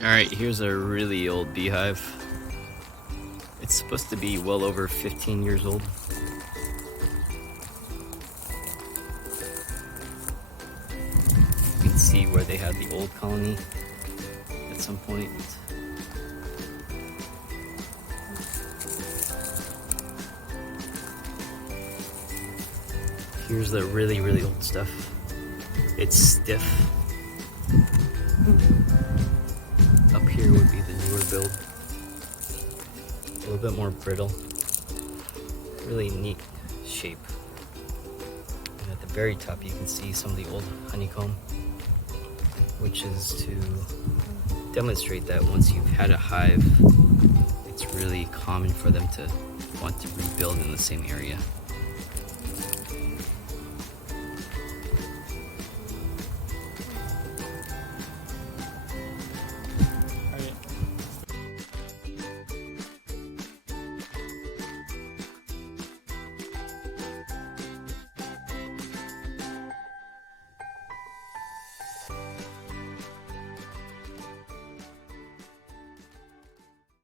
Alright, here's a really old beehive. It's supposed to be well over 15 years old. You can see where they had the old colony at some point. Here's the really, really old stuff. It's stiff. Up here would be the newer build. A little bit more brittle. Really neat shape. And at the very top you can see some of the old honeycomb, which is to demonstrate that once you've had a hive, it's really common for them to want to rebuild in the same area.